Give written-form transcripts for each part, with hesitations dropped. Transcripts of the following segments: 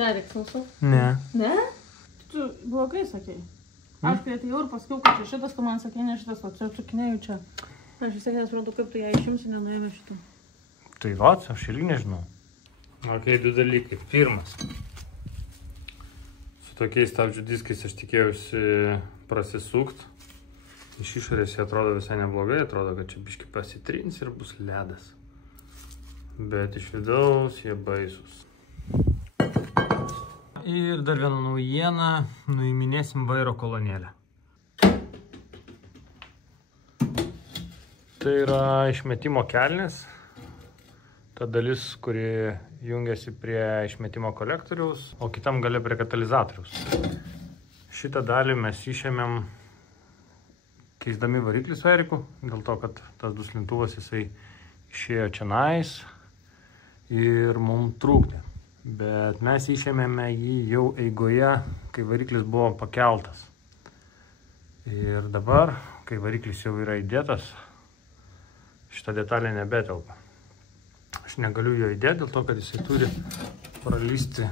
Čia reiks mūsų? Ne. Ne? Tu blogai sakei. Aš kai atėjau ir pasakiau, kad čia šitas, tu man sakei, ne šitas, o čia atsukinėjau čia. Aš vis tiek nesuprantu, kaip tu ją išimsi, nenuėjame šitą. Tai vat, aš irgi nežinau. Ok, du dalykai. Pirmas. Su tokiais stabdžių diskais aš tikėjausi prasisukt. Iš išorės jie atrodo visai neblogai, atrodo, kad čia biški pasitrins ir bus ledas. Bet iš vidaus jie baisus. Ir dar viena naujiena, nuiminėsim vairo kolonėlę. Tai yra išmetimo kelnės. Ta dalis, kuri jungiasi prie išmetimo kolektoriaus, o kitam gale prie katalizatoriaus. Šitą dalį mes išėmėm keisdami variklį su Eriku, dėl to, kad tas duslintuvas jisai išėjo čionais ir mums trūkdė. Bet mes išėmėme jį jau eigoje, kai variklis buvo pakeltas. Ir dabar, kai variklis jau yra įdėtas, šitą detalę nebetelpa. Aš negaliu jo įdėti dėl to, kad jisai turi pralysti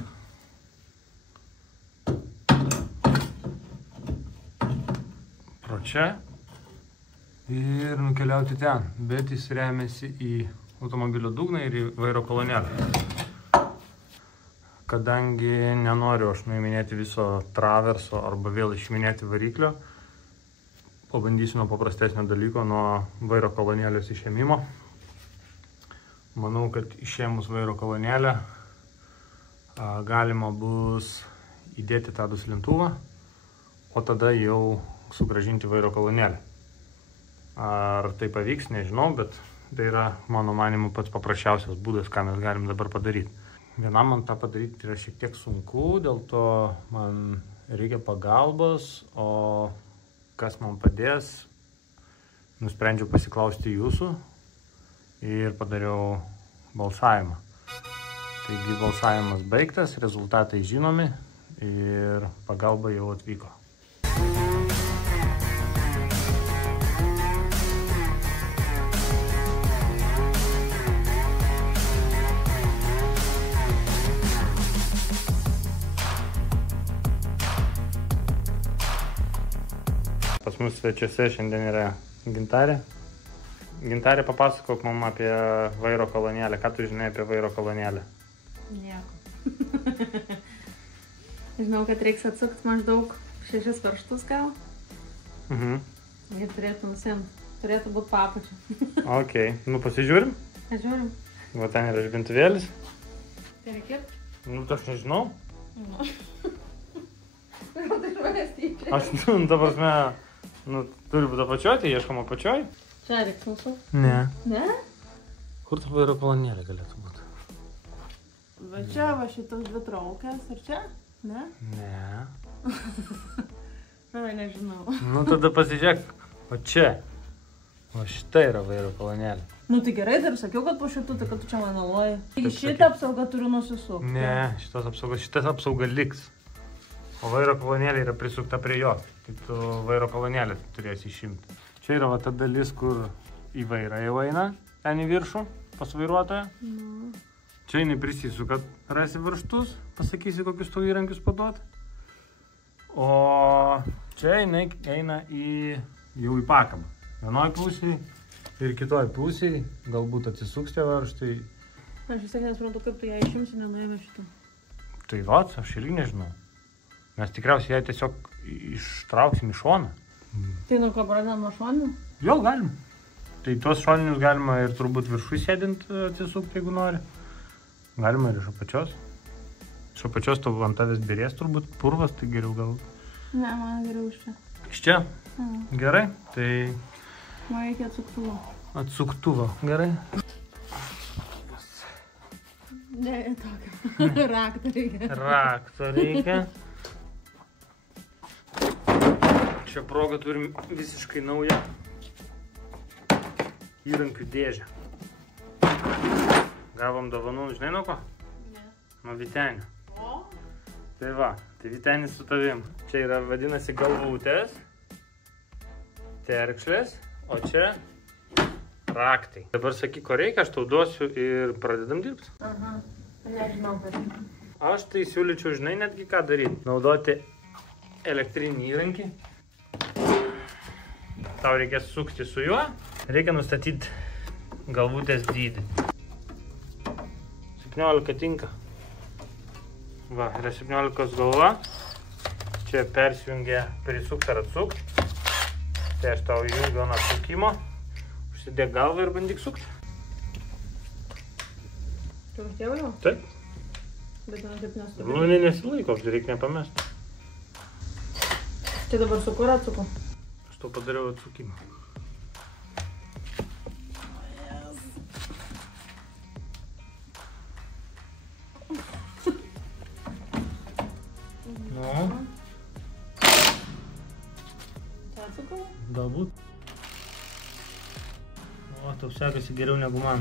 pro čia ir nukeliauti ten. Bet jis remiasi į automobilio dugną ir į vairo kolonėlę. Kadangi nenoriu aš nuiminėti viso traverso arba vėl išminėti variklio, pabandysiu nuo paprastesnio dalyko, nuo vairo kolonėlės išėmimo. Manau, kad išėmus vairo kolonėlę galima bus įdėti tą duslintuvą, o tada jau sugrąžinti vairo kolonėlę. Ar tai pavyks, nežinau, bet tai yra, mano manimu, pats paprasčiausias būdas, ką mes galim dabar padaryti. Vienam man tą padaryti yra šiek tiek sunku, dėl to man reikia pagalbos, o kas man padės, nusprendžiau pasiklausti jūsų ir padariau balsavimą. Taigi balsavimas baigtas, rezultatai žinomi ir pagalba jau atvyko. Pas mus svečiuose šiandien yra Gintarė. Gintarė, papasakok mums apie vairo kolonėlę. Ką tu žinai apie vairo kolonėlę? Nieko. Žinau, kad reiks atsukti maždaug 6 varžtus gal. Ir turėtų nusimti. Turėtų būti papučia. Ok, nu pasižiūrim? Žiūrim. Va ten yra žibintuvėlis. Tai reikėt? Nu, tai aš nežinau. Nu. Gal tai žmonės tyčia. Aš, ta prasme, turi būti apačioj, tai ieškom apačioj. Čia reiks mūsų? Ne. Ne? Kur ta vairo kolonėlė galėtų būti? Va čia, va šitas dvi traukės, ar čia? Ne? Ne. Oi, nežinau. Nu, tada pasižiūrėk, o čia. O šita yra vairo kolonėlė. Nu, tai gerai, dar sakiau, kad po šitų, tai kad tu čia manaluoji. Tai šitą apsaugą turiu nusisukti. Ne, šitas apsauga liks. O vairo kolonėlė yra prisukta prie jos. Tai tu vairo kolonėlę turėsi išimti. Čia yra va ta dalis, kur į vairą jau eina, ten į viršų, pas vairuotoją. Čia jinai prisisuka, rasi varžtus, pasakysi, kokius tau įrankius paduoti. O čia jinai eina jau į pakabą. Vienoj pusėj ir kitoj pusėj, galbūt atsisuks tie varžtai. Aš vis tiek nesuprantu, kaip tu ją išimsi, nenuėjame šitą. Tai vat, aš irgi nežinau. Mes tikriausiai ją tiesiog ištrauksim į šoną. Tai nuo ko pradedam nuo šoninių? Jo, galim. Tai tuos šoninius galima ir turbūt viršui sėdint atsisukti, jeigu nori. Galima ir iš apačios. Iš apačios tau ant tavęs bėrės turbūt purvas, tai geriau gal. Ne, man geriau iš čia. Iš čia? Gerai, tai... Man reikia atsuktuvo. Atsuktuvo, gerai. Ne, tokio. Rakto reikia. Rakto reikia. Šią progą turim visiškai naują įrankių dėžę. Gavom dovanų, žinai nuo ko? Ne. Nuo Vytenio. O? Tai va, tai Vytenis su tavim. Čia yra vadinasi galvutės, terkšlės, o čia raktai. Dabar sakyk, ko reikia, aš tau duosiu ir pradedam dirbti. Aha, nežinau, bet... Aš tai siūlyčiau, žinai, netgi ką daryti. Naudoti elektrinį įrankį. Tau reikės sukti su juo. Reikia nustatyti galvutės dydį. 17 tinka. Va, yra 17 galva. Čia persijungia prisukt ar atsukt. Tai aš tau įjungiu ant atsukimo. Užsidėk galvą ir bandyk sukt. Tu uždėjau jau? Taip. Bet man taip nesuku. Nu, nesilaiko, reikia nepamesti. Tai dabar suku ir atsuku? Aš tau padariau atsukimą. Nu. Tai atsukau? Galbūt. O, tau sekasi geriau negu man.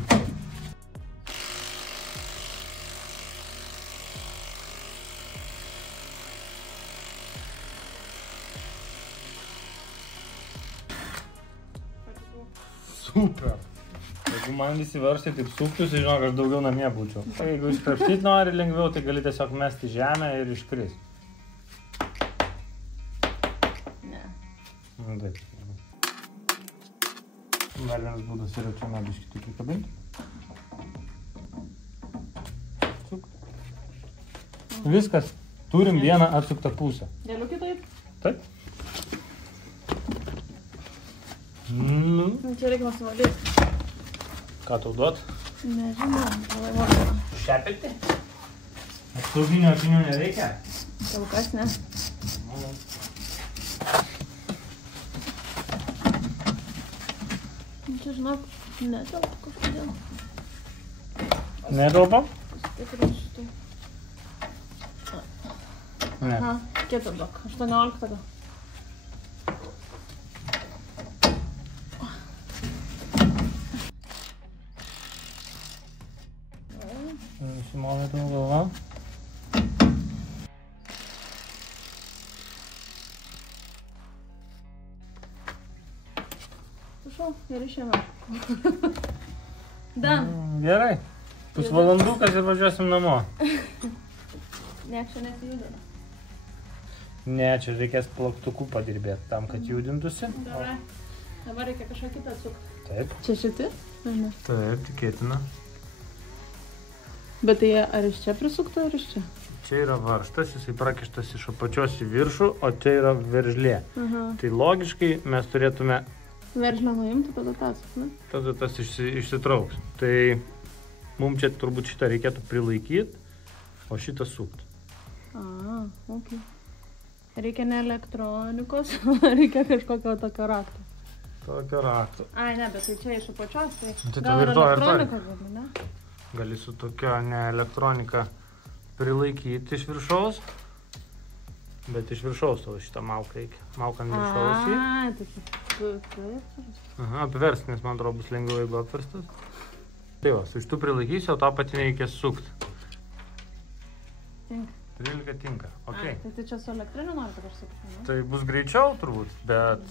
Super. Jeigu man visi varstai taip suktus, tai žinok, aš daugiau namie būčiau. Jeigu iškrapštyti nori lengviau, tai gali tiesiog mesti žemę ir iškris. Ne. Nu, taip. Dar vienas būdas yra čia biškį tik įkabinti. Sukt. Viskas. Turim vieną atsuktą pusę. Galiu kitaip? Taip. Nu. Čia reikia nusivalyti. Ką tau duot? Nežinau, labai vartama. Šepelti? Apsauginių akinių nereikia? Kol kas ne. Čia žinok, netelpa kažkodėl. Netelpa? Pasitikrinsiu šitai. Ne. Aha, kitą duok, 18 gal. Nusimovė tavo galva. Prašau, ir išėmė. Dan. Gerai. Pusvalandukas ir važiuosim namo. Ne, čia nesijudė. Ne, čia reikės plaktuku padirbėti tam, kad judintusi. Gerai. Dabar reikia kažką kitą atsukti. Taip. Čia šiti? Ne. Taip, tikėtina. Bet tai ar iš čia prisukta, ar iš čia? Čia yra varžtas, jisai prakištas iš apačios į viršų, o čia yra veržlė. Aha. Tai logiškai mes turėtume... Veržlę nuimti, tada tas, ne? Tada tas išsitrauks. Tai mums čia turbūt šitą reikėtų prilaikyti, o šitą sukti. Ok. Reikia ne elektronikos, reikia kažkokio tokio rakto. Tokio rakto. Ai, ne, bet tai čia iš apačios, tai Tai gal ir elektronika gali, ne? Gali su tokia ne elektronika prilaikyti iš viršaus, bet iš viršaus tavo šitą malką reikia. Malką ant viršaus į. Taip. Aha, apversti, nes man atrodo bus lengviau, jeigu apverstas. Tai va, su šitų prilaikysiu, o tą patį nereikės sukti. Tinka. 13 tinka, ok. Tai čia su elektriniu nori, kad aš sakyčiau, ne? Tai bus greičiau turbūt, bet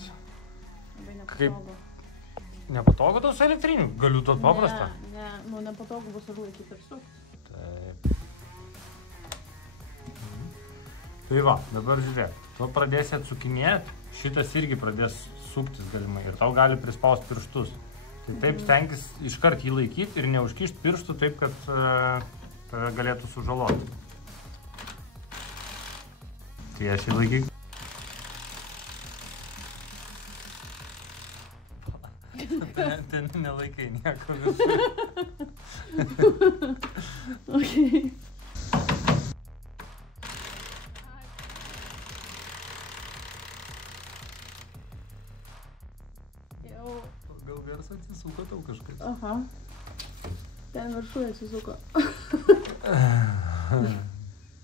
Labai kaip nepatogu. nepatogu tau su elektriniu, galiu duot paprastą. Ne, nu nepatogu bus ir laikyti ir sukti. Taip. Tai va, dabar žiūrėk, tu pradėsi atsukinėti, šitas irgi pradės suktis galimai ir tau gali prispausti pirštus. Tai taip stenkis iškart jį laikyti ir neužkišti pirštų taip, kad tave galėtų sužaloti. Tiesiai laikyk. Ten nelaikai nieko visų. Ok. Gal garsą atsisuko tau kažkas? Aha. Ten viršuje atsisuko.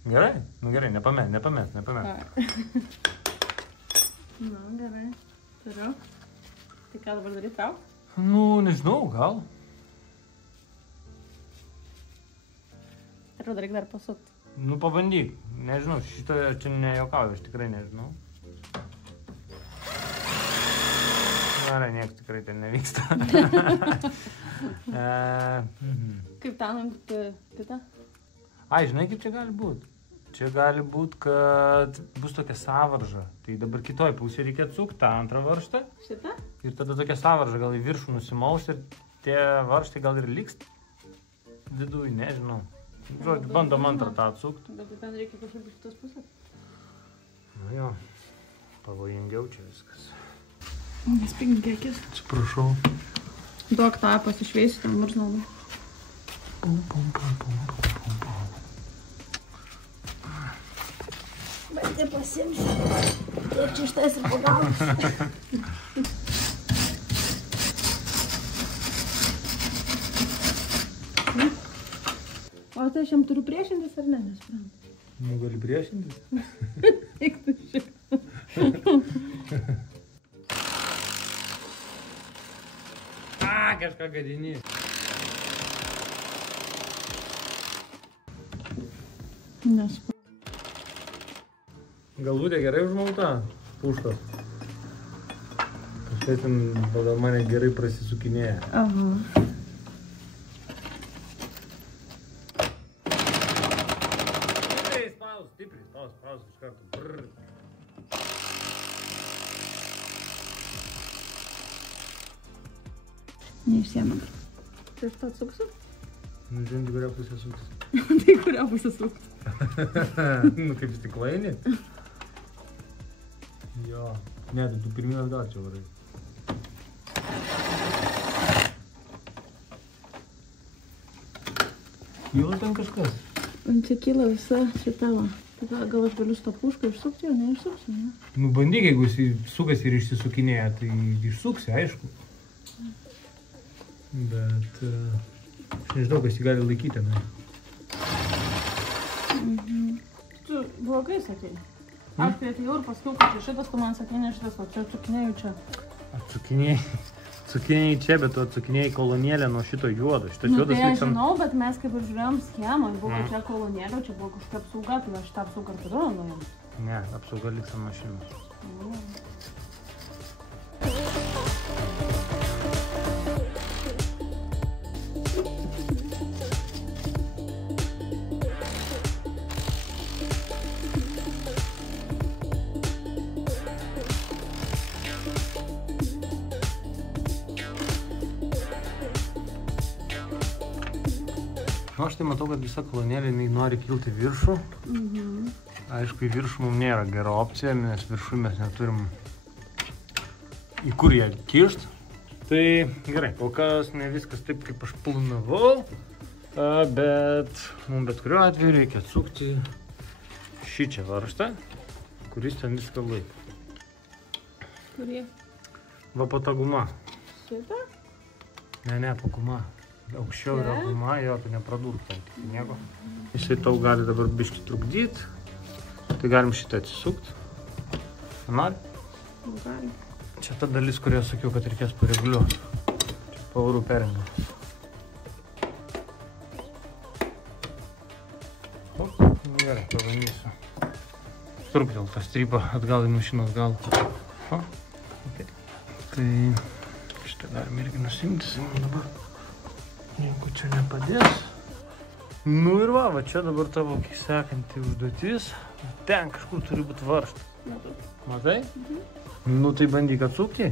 Gerai? Nu gerai, nepamest. Na, gerai. Turiu. Tai ką dabar daryti tau? Nu, nežinau, gal. Atrodo, reikia dar pasukti. Nu, pabandyk. Nežinau, šitą čia nejuokauju, aš tikrai nežinau. Gerai, nieks tikrai ten nevyksta. Kaip ten kitą? Ai, žinai, kaip čia gali būti? Čia gali būti, kad bus tokia sąvarža. Tai dabar kitoj pusėje reikia atsukti tą antrą varžtą. Šitą? Ir tada tokia sąvarža gal į viršų nusimaus ir tie varžtai gal ir liks viduj, nežinau. Žodžiu, bandom antrą tą atsukti. Bet ten reikia kažkaip iš kitos pusės. Nu jo, pavojingiau čia viskas. Nespingi akis. Atsiprašau. Duok tą pasišveisiu, ten muržnalų. Bandė pasimsiu. Ir čia šitais ir pagausiu. O tai aš jam turiu priešintis ar ne, nesprantu? Nu, gali priešintis? Eik tu šiek. Kažką gadini. Nesprantu. Galvutė gerai užmauta, puštos. Kažkas ten pagal mane gerai prasisukinėja. Aha. Stipriai, spaus iš karto. Brrr. Neišsiema dar. Tai aš tą atsuksiu? Nu, žiūrint, kurią pusę suks. Tai kurią pusę sukti? Nu, kaip stiklainį. Jo. Ne, tai tu pirmyn atgal čia varai. Jau ten kažkas. Čia kyla visa šita va. Tai gal aš galiu šitą pušką išsukti, o neišsuksiu, ne? Nu, bandyk, jeigu jis sukasi ir išsisukinėja, tai išsuksi, aišku. Bet aš nežinau, kas jį gali laikyti, ne? Tu blogai sakei. Aš kai atėjau ir pasakiau, kad čia šitas, tu man sakei, ne šitas, o čia atsukinėjau čia. Atsukinėjai čia, bet tu atsukinėjai kolonėlę nuo šito juodo. Šitas juodas Tai aš liks ant... žinau, bet mes kaip ir žiūrėjom schemą, buvo čia kolonėlė, čia buvo kažkokia apsauga, tai aš tą apsaugą ir turiu nuėjom. Ne, apsauga liks ant mašinos. Nu, aš tai matau, kad visa kolonėlė nori kilti viršų. Aišku, į viršų mums nėra gera opcija, nes viršų mes neturim į kur ją kišt. Tai gerai, kol kas ne viskas taip, kaip aš planavau, bet mums bet kuriuo atveju reikia atsukti šį čia varžtą, kuris ten viską laiko. Kurie? Va pataguma. Šitą? Ne, paguma. Aukščiau yra guma, jo, tu nepradurk ten tik nieko. Jisai tau gali dabar biškį trukdyti. Tai galim šitą atsisukti. Nori? Gali. Čia ta dalis, kurioje sakiau, kad reikės pareguliuoti. Čia pavarų perėmė. Gerai, pabandysiu. Trupdėl tą strypą atgal į mašinos galą. Okay. Tai šitą galim irgi nusimti dabar. Jeigu čia nepadės. Nu ir va čia dabar tavo sekanti užduotis. Ten kažkur turi būti varžtas. Matai? Nu tai bandyk atsukti.